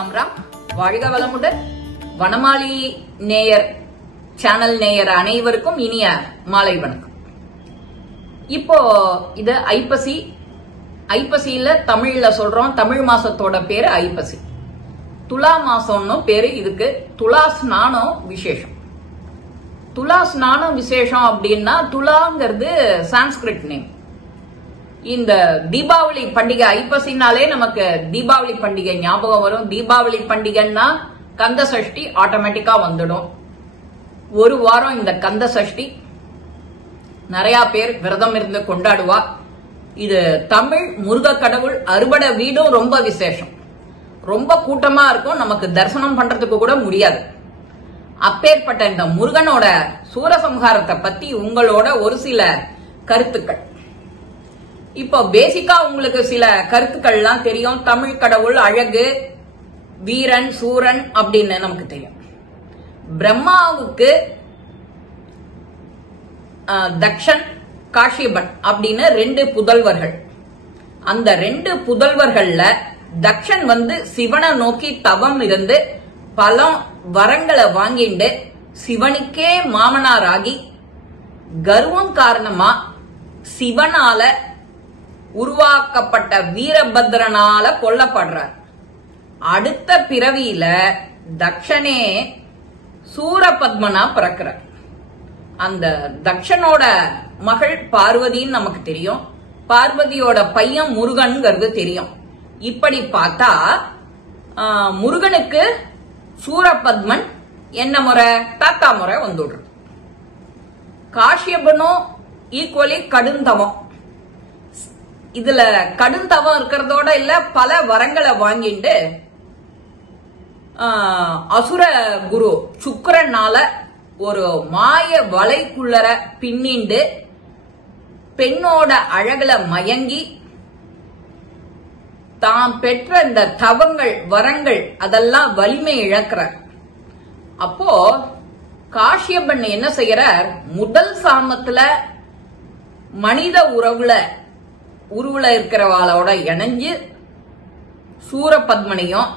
ராம் ராம். வாழ்க வளமுடன். வனமாளி நேயர் சேனல் நேயர் அனைவருக்கும் இனிய மாலை வணக்கம். இப்போ இது ஐப்பசி. ஐப்பசியில தமிழ்ல சொல்றோம். தமிழ் மாசத்தோட பேரு ஐப்பசி. துலா மாசம்னு பேரு இதுக்கு. துலா ஸ்நானம் விசேஷம். துலா ஸ்நானம் விசேஷம் அப்படின்னா துலாங்கிறது சான்ஸ்கிரிட் நேம். இந்த தீபாவளி பண்டிகை ஐப்பசினாலே நமக்கு தீபாவளி பண்டிகை ஞாபகம் வரும். தீபாவளி பண்டிகைன்னா கந்த சஷ்டி ஆட்டோமேட்டிக்கா வந்துடும். ஒரு வாரம் இந்த கந்த சஷ்டி நிறைய பேர் விரதம் இருந்து கொண்டாடுவா. இது தமிழ் முருக கடவுள் அறுபடை வீடும் ரொம்ப விசேஷம். ரொம்ப கூட்டமா இருக்கும். நமக்கு தரிசனம் பண்றதுக்கு கூட முடியாது. அப்பேற்பட்ட இந்த முருகனோட சூரசம்ஹாரத்தை பத்தி உங்களோட ஒரு சில கருத்துக்கள். இப்போ பேசிக்கா உங்களுக்கு சில கருத்துக்கள்லாம் தெரியும். தமிழ் கடவுள் அழகு, வீரன், சூரன் அப்படின்னு நமக்கு தெரியும். பிரம்மாவுக்கு தக்ஷன், காஷ்யபன் அப்படின்னு 2 புதல்வர்கள். அந்த 2 புதல்வர்கள்ல தக்ஷன் சிவனை நோக்கி தவம் இருந்து பல வரங்களை வாங்கிண்டு சிவனுக்கே மாமனாராகி கர்வம் காரணமா சிவனால உருவாக்கப்பட்ட வீரபத்ரனால கொல்லப்படுறார். அடுத்த பிறவியில தக்ஷனே சூரபத்மனா பிறக்கிறார். அந்த தக்ஷனோட மகள் பார்வதின்னு நமக்கு தெரியும். பார்வதியோட பையன் முருகன்ங்கிறது தெரியும். இப்படி பார்த்தா முருகனுக்கு சூரபத்மன் என்ன முறை? தாத்தா முறை வந்துடுறது. காஷ்யபனும் ஈக்குவலி கடுந்தவம். இதுல கடுந்தவம் இருக்கிறதோட இல்ல, பல வரங்களை வாங்கிட்டு அசுர குரு சுக்கிரனால ஒரு மாய வலைக்குள்ளர பின்னிண்டு பெண்ணோட அழகுல மயங்கி தாம் பெற்ற இந்த தவங்கள் வரங்கள் அதெல்லாம் வலிமை இழக்கிறார். அப்போ காஷ்யபன் என்ன செய்யறார்? முதல் சாமத்துல மனித உருவுல இருக்கிறவாளோட இணைஞ்சு சூரபத்மனையும்,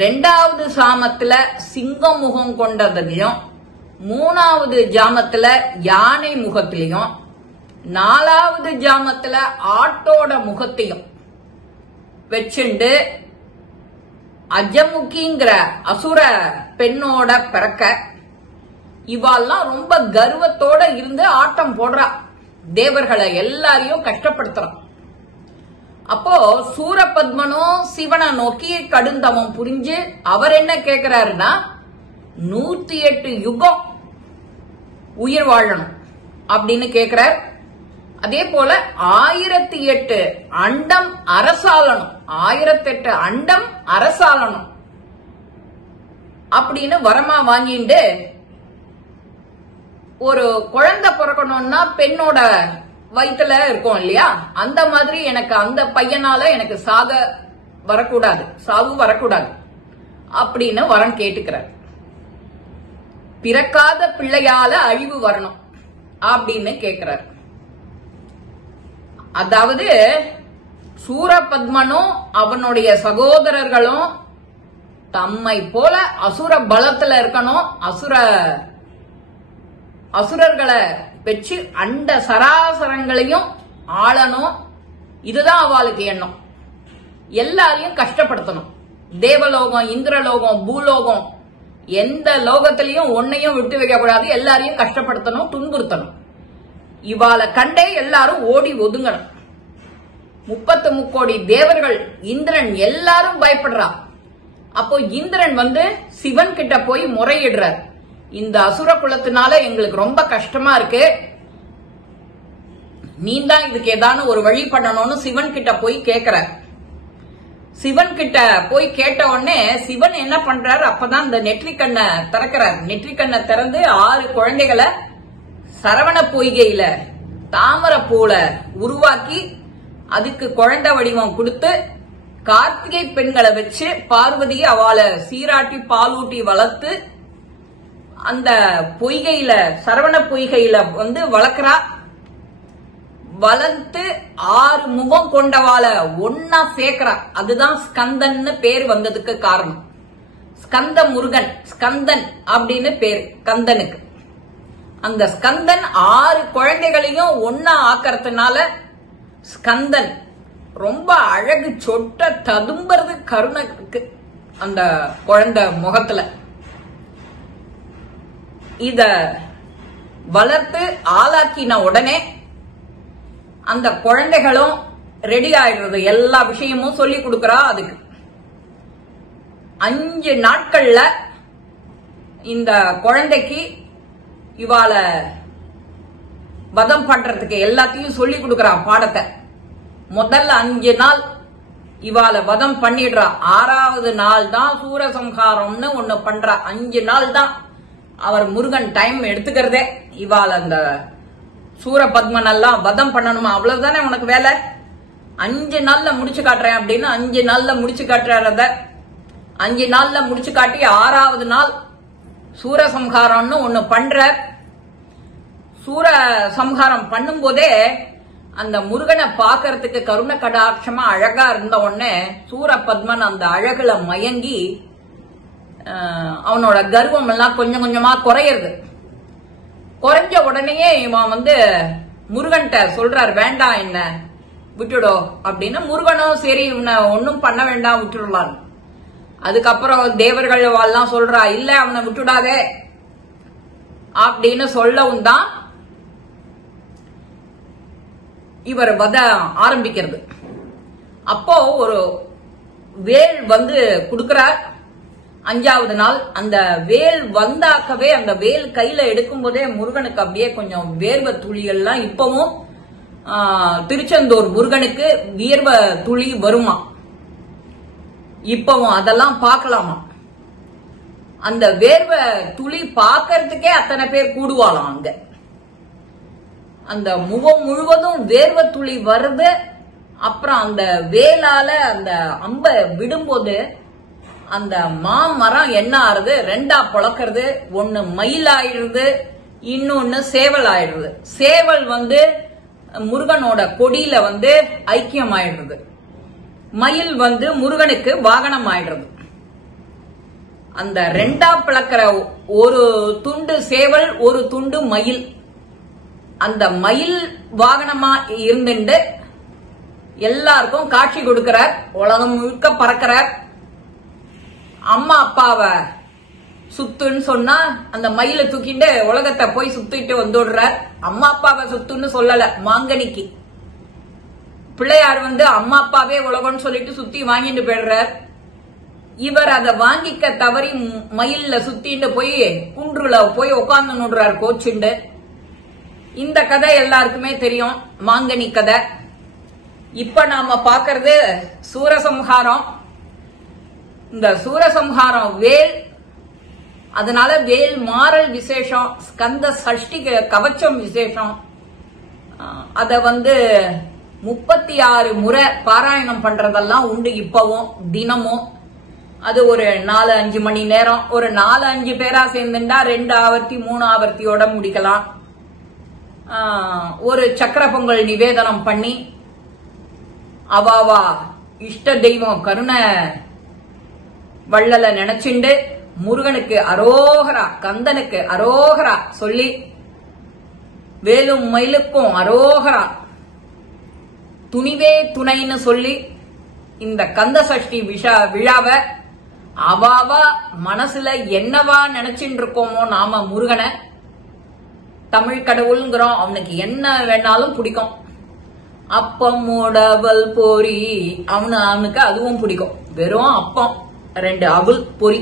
2வது சாமத்துல சிங்கம் முகம் கொண்டதையும், 3வது ஜாமத்துல யானை முகத்திலையும், 4வது ஜாமத்துல ஆட்டோட முகத்தையும் வச்சுண்டு அஜமுகிங்கிற அசுர பெண்ணோட பிறக்க இவாள்லாம் ரொம்ப கர்வத்தோட இருந்து ஆட்டம் போடுறா. தேவர்களை எல்லாரையும் கஷ்டப்படுத்துறான். அப்போ சூரபத்மனும் சிவனை நோக்கி கடுந்தவம் புரிஞ்சு அவர் என்ன கேட்கிறாருன்னா 108 யுகம் உயிர் வாழணும் அப்படின்னு கேட்கிறார். அதே போல 1008 அண்டம் அரசாளணும், 1008 அண்டம் அரசாளணும் அப்படின்னு வரமா வாங்கிட்டு, ஒரு குழந்தை பிறக்கணும்னா பெண்ணோட வயிற்றுல இருக்கும் இல்லையா, அந்த மாதிரி எனக்கு அந்த பையனால எனக்கு சாவு வரக்கூடாது அப்படின்னு வரம் கேட்டுக்கிறார். பிறக்காத பிள்ளையால அழிவு வரணும் அப்படின்னு கேட்கிறார். அதாவது சூரபத்மனும் அவனுடைய சகோதரர்களும் தம்மை போல அசுர பலத்துல இருக்கணும், அசுரர்களை வச்சு அண்ட சராசரங்களையும் ஆளணும். இதுதான் அவளுக்கு எண்ணம். எல்லாரையும் கஷ்டப்படுத்தணும். தேவலோகம், இந்திரலோகம், பூலோகம், எந்த லோகத்திலையும் ஒன்னையும் விட்டு வைக்க கூடாது. எல்லாரையும் கஷ்டப்படுத்தணும், துன்புறுத்தணும். இவாளை கண்டே எல்லாரும் ஓடி ஒதுங்கணும். 33 கோடி தேவர்கள், இந்திரன் எல்லாரும் பயப்படுறா. அப்போ இந்திரன் சிவன் கிட்ட போய் முறையிடுறார். இந்த அசுர குலத்தினால எங்களுக்கு ரொம்ப கஷ்டமா இருக்கு, நீ தான் இதுக்கு ஏதான ஒரு வழி பண்ணணும்னு சிவன் கிட்ட போய் கேட்கிற. சிவன் கிட்ட போய் கேட்ட உடனே சிவன் என்ன பண்றாரு? அப்பதான் இந்த நெற்றிக்கண்ணை திறக்கிறார். நெற்றிக்கண்ணை திறந்து 6 குழந்தைகளை சரவண பொய்கையில தாமரை பூல உருவாக்கி அதுக்கு குழந்தை வடிவம் கொடுத்து கார்த்திகை பெண்களை வச்சு பார்வதியை அவளை சீராட்டி பாலூட்டி வளர்த்து அந்த பொய்கையில, சரவண பொய்கையில வளர்க்கிறா. வளர்த்து 6 முகம் கொண்டவாள ஒன்னா சேர்க்கிறா. அதுதான் ஸ்கந்தன்னு பேர் வந்ததுக்கு காரணம். ஸ்கந்த முருகன், ஸ்கந்தன் அப்படின்னு பேரு கந்தனுக்கு. அந்த ஸ்கந்தன் 6 குழந்தைகளையும் ஒன்னா ஆக்கறதுனால ஸ்கந்தன். ரொம்ப அழகு, சொட்ட ததும்புறது கருணைக்கு அந்த குழந்தை முகத்துல. இத வளர்த்து ஆளாக்கின உடனே அந்த குழந்தைகளும் ரெடி ஆயிடுறது. எல்லா விஷயமும் சொல்லி கொடுக்கறா. அதுக்கு 5 நாட்கள்ல இந்த குழந்தைக்கு இவாள வதம் பண்றதுக்கு எல்லாத்தையும் சொல்லி கொடுக்கறா பாடத்தை. முதல்ல 5 நாள் இவாள வதம் பண்ணிடுறா. 6வது நாள் தான் சூரசம்ஹாரம்னு ஒண்ணு பண்றா. 5 நாள் தான் அவர் முருகன் டைம் எடுத்துக்கிறதே. இவாள அந்த சூரபத்மன் எல்லாம் வதம் பண்ணணுமா, அவ்வளவுதானே உனக்கு வேலை. 5 நாள்ல முடிச்சு காட்டுறேன் அப்படின்னு 5 நாள்ல முடிச்சு காட்டுறத 5 நாள்ல முடிச்சு காட்டி 6வது நாள் சூரசம்ஹாரம்னு ஒண்ணு பண்ற. சூரசம்ஹாரம் பண்ணும் போதே அந்த முருகனை பாக்கிறதுக்கு கருண கடாட்சமா அழகா இருந்த உடனே சூரபத்மன் அந்த அழகுல மயங்கி அவனோட கர்வம் எல்லாம் கொஞ்சம் கொஞ்சமா குறையிறது. குறைஞ்ச உடனேயே இவன் முருகன்ட்ட சொல்றார், வேண்டாம் என்ன விட்டுடோ அப்படின்னு. முருகனும் சரி இவனை ஒன்னும் பண்ண வேண்டாம் விட்டுடலாம். அதுக்கப்புறம் தேவர்கள் எல்லாம் சொல்றா, இல்ல அவனை விட்டுடாதே அப்படின்னு சொல்லவும் தான் இவர் வத ஆரம்பிக்கிறது. அப்போ ஒரு வேல் கொடுக்கிறார். 5வது நாள் அந்த வேல் வந்தாக்கவே அந்த வேல் கையில எடுக்கும் போதே முருகனுக்கு அப்படியே கொஞ்சம் வேர்வை துளிகள்லாம் இப்பவும் திருச்செந்தூர் முருகனுக்கு வியர்வை துளி வருமா. இப்பவும் அதெல்லாம் பார்க்கலாமா. அந்த வேர்வை துளி பார்க்கறதுக்கே அத்தனை பேர் கூடுவாளாம் அங்க. அந்த முகம் முழுவதும் வேர்வை துளி வருது. அப்புறம் அந்த வேலால அந்த அம்ப விடும்போது அந்த மாமரம் என்ன ஆறுது, 2ஆ பொளக்கிறது. ஒன்னு மயில் ஆயிடுது, இன்னொன்னு சேவல் ஆயிடுது. சேவல் முருகனோட கொடியில ஐக்கியம் ஆயிடுறது. மயில் முருகனுக்கு வாகனம் ஆயிடுறது. அந்த 2ஆ பிளக்கிற ஒரு துண்டு சேவல், ஒரு துண்டு மயில். அந்த மயில் வாகனமா இருந்துட்டு எல்லாருக்கும் காட்சி கொடுக்கிறார். உலகம் முழுக்க பறக்கிறார். அம்மா அப்பாவை சுத்துன்னு சொன்னா அந்த மயில தூக்கிட்டு உலகத்தை போய் சுத்திட்டு வந்துடுறார். அம்மா அப்பாவை சுத்துன்னு சொல்லல, மாங்கனிக்கு பிள்ளையார் அம்மா அப்பாவே உலகம்னு சொல்லிட்டு சுத்தி வாங்கிட்டு போயிடுறார். இவர் அதை வாங்கிக்க தவறி மயில்ல சுத்திட்டு போய் குன்றுல போய் உட்கார்ந்து நோடுறார் கோச்சுண்டு. இந்த கதை எல்லாருக்குமே தெரியும், மாங்கனி கதை. இப்ப நாம பாக்குறது சூரசம்ஹாரம். இந்த சூரசம்ஹாரம் வேல், அதனால வேல் மாறல் விசேஷம், ஸ்கந்த சஷ்டி கவச்சம் விசேஷம். அத 36 முறை பாராயணம் பண்றதெல்லாம் உண்டு இப்பவும் தினமும். அது ஒரு 4-5 மணி நேரம். ஒரு 4-5 பேரா சேர்ந்துட்டா 2 ஆவர்த்தி 3 ஆவர்த்தியோட முடிக்கலாம். ஒரு சக்கர பொங்கல் நிவேதனம் பண்ணி அவாவா இஷ்ட தெய்வம் கருணை வள்ளல நினைச்சுண்டு முருகனுக்கு அரோகரா, கந்தனுக்கு அரோகரா சொல்லி, வேலும் மயிலுக்கும் அரோகரா, துணிவே துணைன்னு சொல்லி இந்த கந்த சஷ்டி விழாவை அவாவா மனசுல என்னவா நினைச்சுட்டு இருக்கோமோ நாம முருகனை, தமிழ் கடவுள்ங்கிறோம், அவனுக்கு என்ன வேணாலும் பிடிக்கும். அப்பம் உடவல் பொரி அவனுக்கு அதுவும் பிடிக்கும். வெறும் அப்பம், 2 அவல் பொரி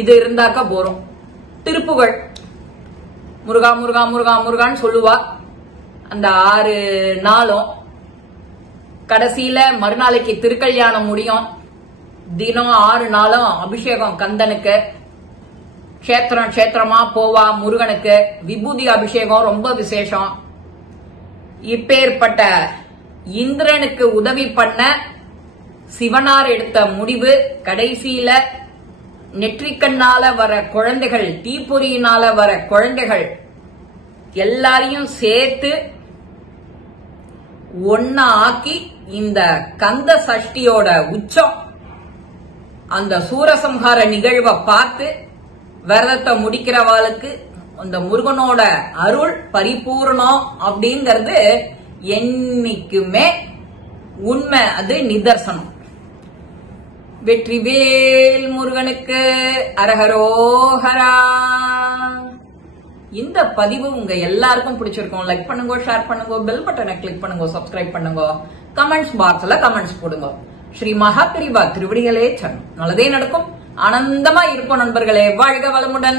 இது இருந்தாக்கா போறோம். திருப்புகழ் முருகா முருகா முருகா முருகான்னு சொல்லுவா அந்த 6 நாளும். கடைசியில மறுநாளைக்கு திருக்கல்யாணம் முடியும். தினம் 6 நாளும் அபிஷேகம் கந்தனுக்கு. கஷேத்திரமா போவா முருகனுக்கு. விபூதி அபிஷேகம் ரொம்ப விசேஷம். இப்பேற்பட்ட இந்திரனுக்கு உதவி பண்ண சிவனார் எடுத்த முடிவு, கடைசியில நெற்றிக்கண்ணால வர குழந்தைகள், தீப்பொறியினால வர குழந்தைகள் எல்லாரையும் சேர்த்து ஒன்னா ஆக்கி இந்த கந்த சஷ்டியோட உச்சம் அந்த சூரசம்ஹார நிகழ்வை பார்த்து விரதத்தை முடிக்கிறவாளுக்கு அந்த முருகனோட அருள் பரிபூர்ணம் அப்படிங்கிறது என்னைக்குமே உண்மை, அது நிதர்சனம். வெற்றிவேல் முருகனுக்கு அரஹரோஹரா. இந்த பதிவு உங்க எல்லாருக்கும் பிடிச்சிருக்கும். லைக் பண்ணுங்க, ஷேர் பண்ணுங்க, பெல் பட்டனை கிளிக் பண்ணுங்க, சப்ஸ்கிரைப் பண்ணுங்க, கமெண்ட்ஸ் பாக்ஸ்ல கமெண்ட்ஸ் போடுங்க. ஸ்ரீ மகாபிரிவா திருவடிகளே சரணம். நல்லதே நடக்கும். ஆனந்தமா இருக்கும் நண்பர்களே. வாழ்க வளமுடன்.